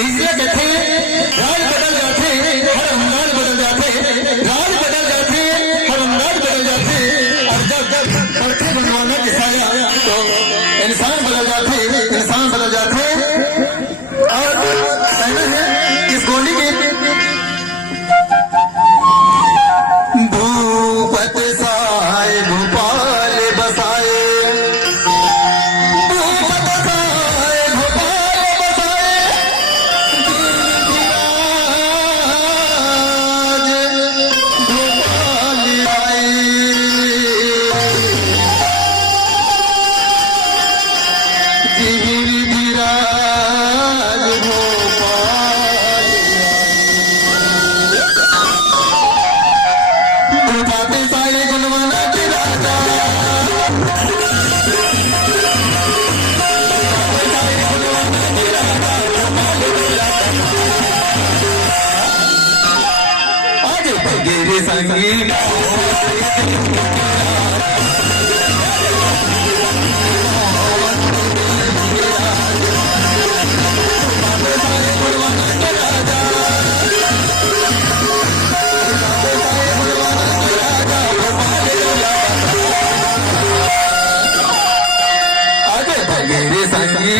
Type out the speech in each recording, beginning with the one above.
इसलिए कहते राज बदल जाते हर अंदाज बदल जाते, राज बदल जाते हर अंदाज बदल जाते, और जब पड़ते बनवाना किसाया तो इंसान बदल जाते, इंसान बदल जाते। और कहना है इस गोली के भूपत साए भोपाल बसाए, भूपत साए भोपाल बसाए, भोपाल आए, गिरिराज भोपाल भूपाते साए गुणवाना के राजा, आगे बगेरे संगीत मेरे संगी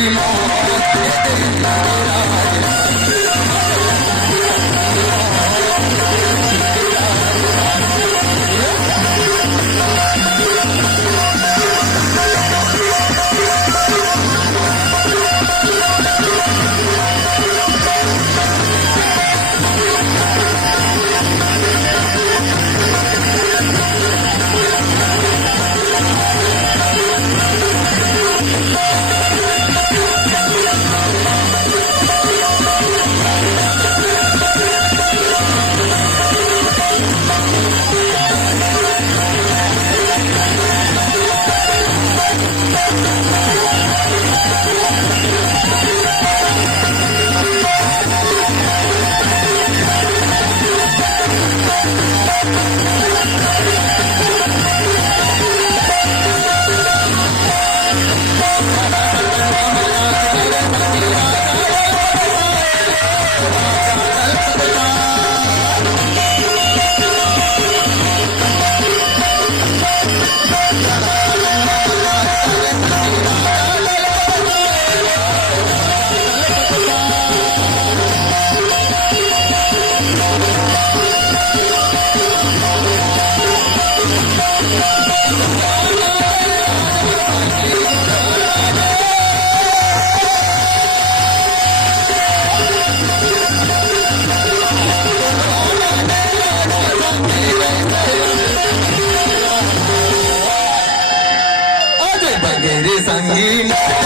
बगेरे संगी